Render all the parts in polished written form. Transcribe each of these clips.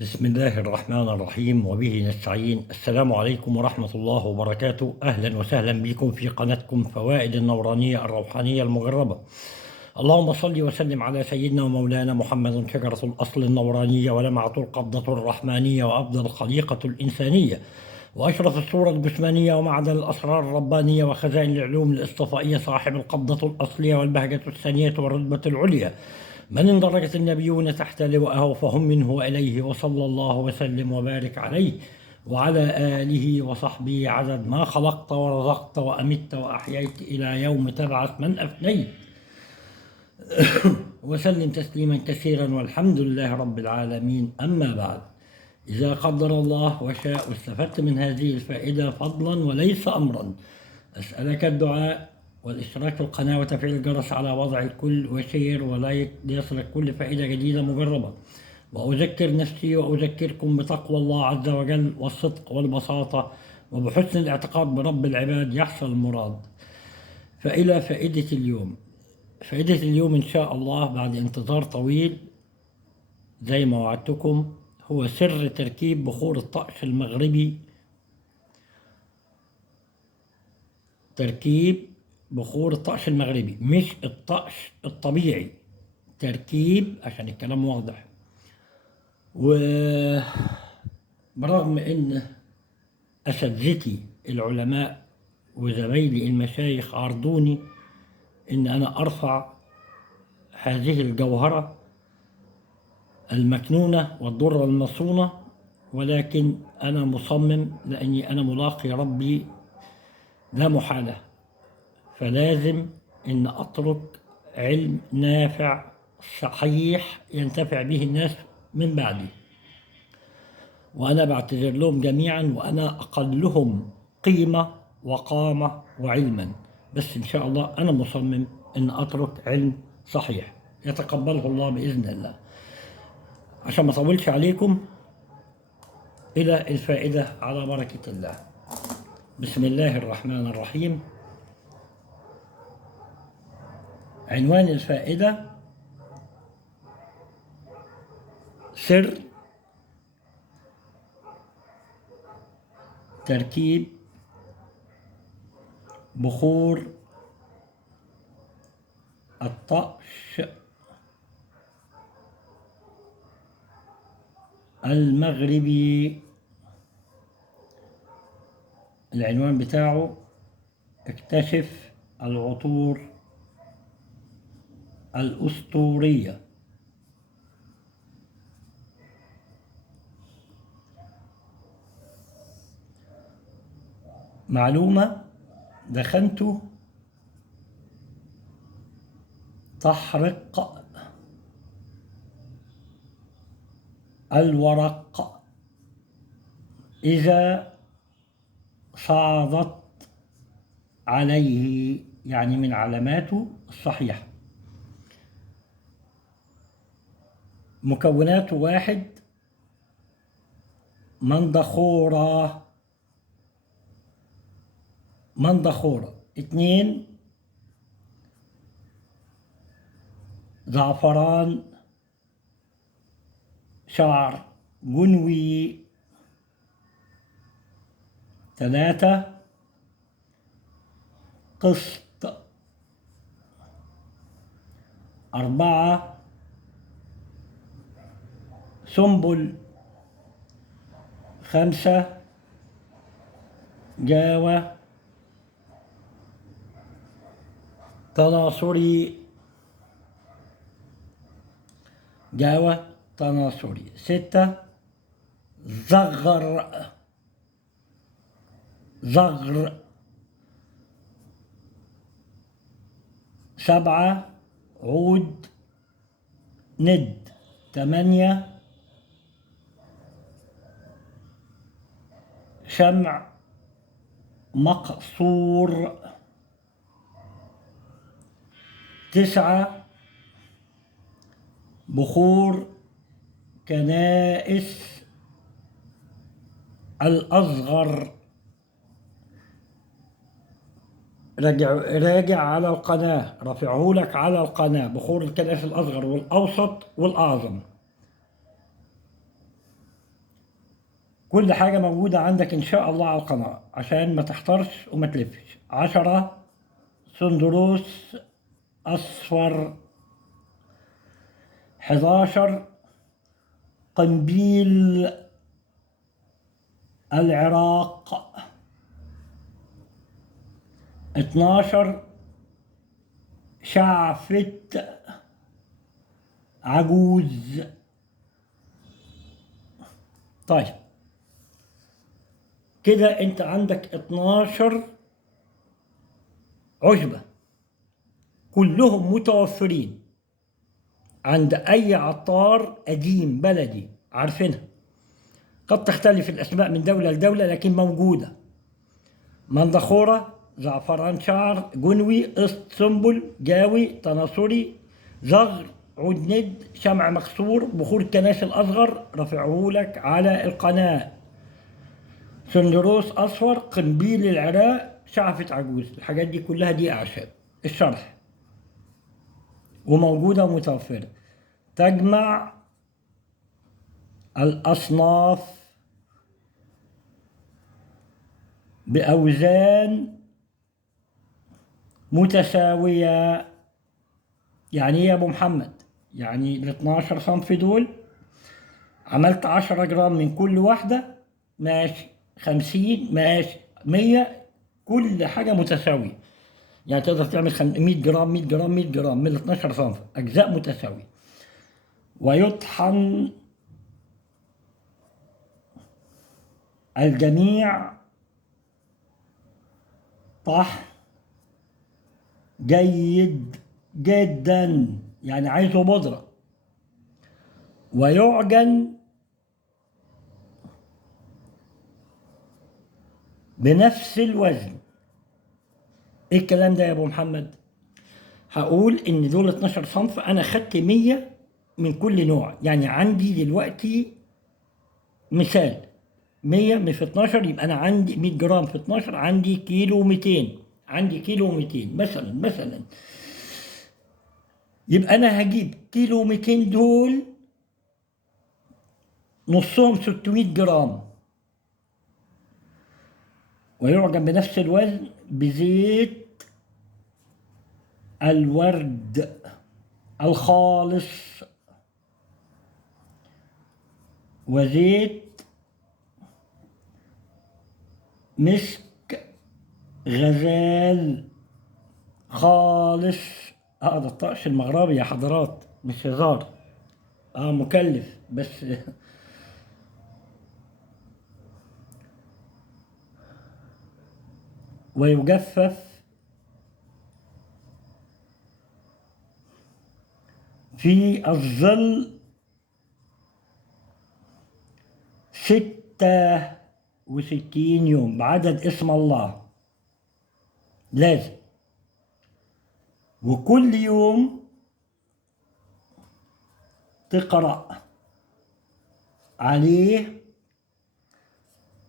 بسم الله الرحمن الرحيم وبه نستعين. السلام عليكم ورحمة الله وبركاته. أهلا وسهلا بكم في قناتكم فوائد النورانية الروحانية المجربة. اللهم صل وسلم على سيدنا ومولانا محمد، شجرة الأصل النورانية ولمعة القبضة الرحمانية وأفضل الخليقة الإنسانية وأشرف الصورة الجسمانية ومعدن الأسرار الربانية وخزائن العلوم الاصطفائية، صاحب القبضة الأصلية والبهجة الثانية والرتبة العليا، من اندرجت النبيون تحت لواءه فهم منه وإليه، وصلى الله وسلم وبارك عليه وعلى آله وصحبه عدد ما خلقت ورزقت وأمت وأحييت إلى يوم تبعث من أفنيت، وسلم تسليما كثيرا والحمد لله رب العالمين. أما بعد، إذا قدر الله وشاء واستفدت من هذه الفائدة فضلا وليس أمرا، أسألك الدعاء والاشتراك في القناة وتفعيل الجرس على وضع الكل وشير ولايك ليصلك كل فائدة جديدة مجربة. وأذكر نفسي وأذكركم بتقوى الله عز وجل والصدق والبساطة، وبحسن الاعتقاد برب العباد يحصل المراد. فإلى فائدة اليوم. فائدة اليوم إن شاء الله بعد انتظار طويل زي ما وعدتكم، هو سر تركيب بخور الطقس المغربي. تركيب بخور الطقس المغربي، مش الطقس الطبيعي، تركيب عشان الكلام واضح. وبرغم ان اساتذتي العلماء وزمايلي المشايخ عرضوني ان انا ارفع هذه الجوهرة المكنونة والضرة المصونة، ولكن انا مصمم لاني انا ملاقي ربي لا محالة، فلازم ان اترك علم نافع صحيح ينتفع به الناس من بعدي. وانا بعتذر لهم جميعا، وانا اقلهم قيمة وقامة وعلما، بس ان شاء الله انا مصمم ان اترك علم صحيح يتقبله الله باذن الله. عشان ما اطولش عليكم، الى الفائدة على بركة الله. بسم الله الرحمن الرحيم. عنوان الفائدة: سر تركيب بخور الطقس المغربي. العنوان بتاعه: اكتشف العطور الأسطورية. معلومة: دخنت تحرق الورق إذا صعدت عليه، يعني من علاماته الصحيحة. مكوناته: 1 مندخورة. 2 زعفران شعر جنوي. 3 قسط. 4 سنبل. 5 جاوة تناصري. 6 زغر. 7 عود ند. 8 شمع مقصور. 9 بخور كنائس الأصغر. راجع على القناة، رافعه لك على القناة، بخور الكنائس الأصغر والأوسط والأعظم. كل حاجة موجودة عندك إن شاء الله على القناة عشان ما تحترش وما تلفش. 10 سندروس أصفر، 11 قنبيل العراق، 12 شعفة عجوز. طيب كده انت عندك 12 عشبة كلهم متوفرين عند اي عطار قديم بلدي عارفينها. قد تختلف الاسماء من دولة لدولة لكن موجودة. مندخورة، زعفران شعر، جنوي، قسط، سنبل، جاوي، تناصري، زغر، عود ند، شمع مكسور، بخور الكناس الأصغر رافعهولك على القناة، سندروس أصفر، قنبيل العراق، شعفة عجوز. الحاجات دي كلها دي أعشاب الشرح وموجودة ومتوفرة. تجمع الأصناف بأوزان متساوية. يعني ايه يا ابو محمد؟ يعني ال 12 صنف دول عملت 10 جرام من كل واحدة، ماشي، 50 ماشي، 100، كل حاجة متساوية. يعني تقدر تعمل 100 جرام 100 جرام 100 جرام من ال 12 صنف، أجزاء متساوية. ويطحن الجميع طحن جيد جدا، يعني عايزه بودرة، ويعجن بنفس الوزن. ايه الكلام ده يا ابو محمد؟ هقول ان دول 12 صنف، انا خدت 100 من كل نوع. يعني عندي دلوقتي مثال 100 من في 12، يبقى انا عندي 100 جرام في 12، عندي كيلو 200، عندي كيلو 200 مثلا. يبقى انا هجيب كيلو 200 دول نصهم 600 جرام، ويعجن بنفس الوزن بزيت الورد الخالص وزيت مسك غزال خالص. ده الطقس المغربي يا حضرات، مش هزار، مكلف بس. ويجفف في الظل 66 يوم بعدد اسم الله لازم. وكل يوم تقرأ عليه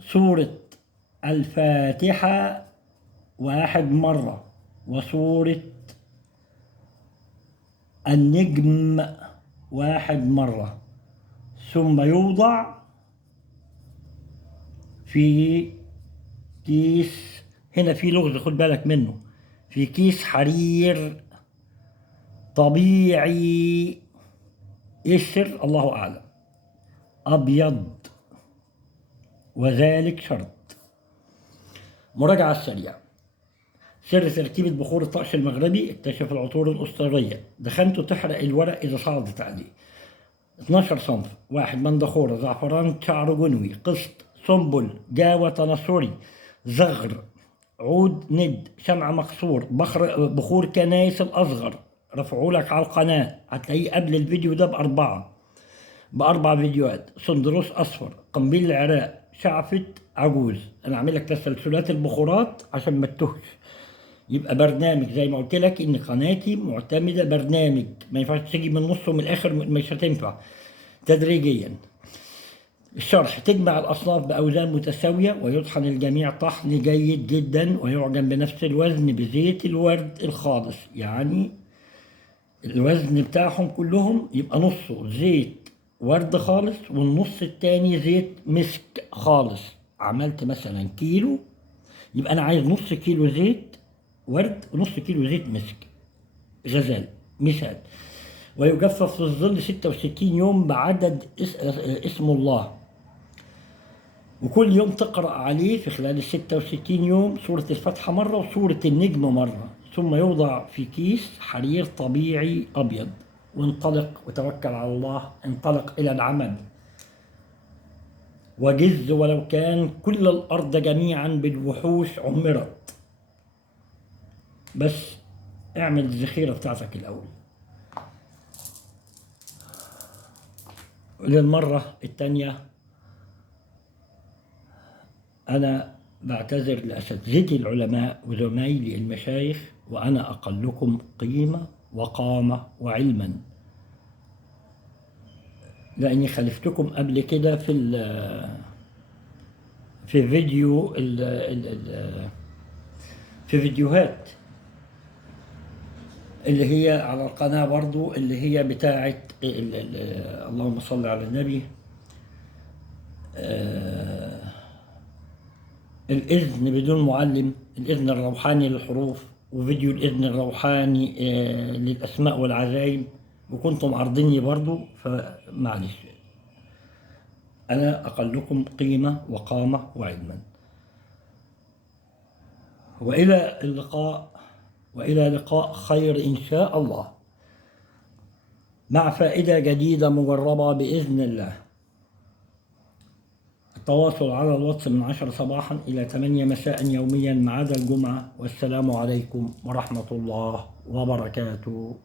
سورة الفاتحة 1 مرة، وسورة النجم 1 مرة، ثم يوضع في كيس. هنا في لغز خد بالك منه، في كيس حرير طبيعي. ايه السر؟ الله اعلم. ابيض، وذلك شرط. مراجعة سريعة. سر تركيبة بخور الطقس المغربي اكتشف العطور الأسطورية. دخنته تحرق الورق إذا صعدت عليه. 12 صنف: 1 مندخورة، زعفران شعر جنوي، قسط، سنبل، جاوة، تناصري، زغر، عود ند، شمع مكسور، بخور كنايس الأصغر. رفعولك على القناة، هتلاقيه قبل الفيديو ده بأربع فيديوهات. سندروس أصفر، قنبيل العراق، شعفة عجوز. أنا عامل لك تسلسلات البخورات عشان ما تتوهش. يبقى برنامج زي ما قلت لك ان قناتي معتمده برنامج، ما ينفعش تيجي من النص ومن الاخر، مش هتنفع. تدريجيا. الشرح: تجمع الاصناف باوزان متساويه، ويطحن الجميع طحن جيد جدا، ويعجن بنفس الوزن بزيت الورد الخالص. يعني الوزن بتاعهم كلهم يبقى نصه زيت ورد خالص، والنص التاني زيت مسك خالص. عملت مثلا كيلو، يبقى أنا عايز نص كيلو زيت ورد ونص كيلو زيت مسك غزال مثال. ويجفف في الظل 66 يوم بعدد اسم الله، وكل يوم تقرأ عليه في خلال ال 66 يوم سورة الفاتحة مرة وسورة النجم مرة، ثم يوضع في كيس حرير طبيعي أبيض، وانطلق وتوكل على الله، انطلق إلى العمل وجز ولو كان كل الأرض جميعا بالوحوش عمرت، بس اعمل الذخيرة بتاعتك الأول. للمرة التانية أنا بعتذر لأساتذتي العلماء وزمايلي المشايخ، وأنا أقلكم قيمة وقامة وعلما، لأني خالفتكم قبل كده في فيديو في فيديوهات اللي هي على القناة برضو، اللي هي بتاعة اللهم صل على النبي، الإذن بدون معلم، الإذن الروحاني للحروف، وفيديو الإذن الروحاني للأسماء والعزايم، وكنتم عارضيني برضو، فمعلش أنا أقلكم قيمة وقامة وعلما. وإلى اللقاء، وإلى لقاء خير إن شاء الله، مع فائدة جديدة مجربة بإذن الله. التواصل على الواتس من 10 صباحا إلى 8 مساء يوميا ما عدا الجمعة. والسلام عليكم ورحمة الله وبركاته.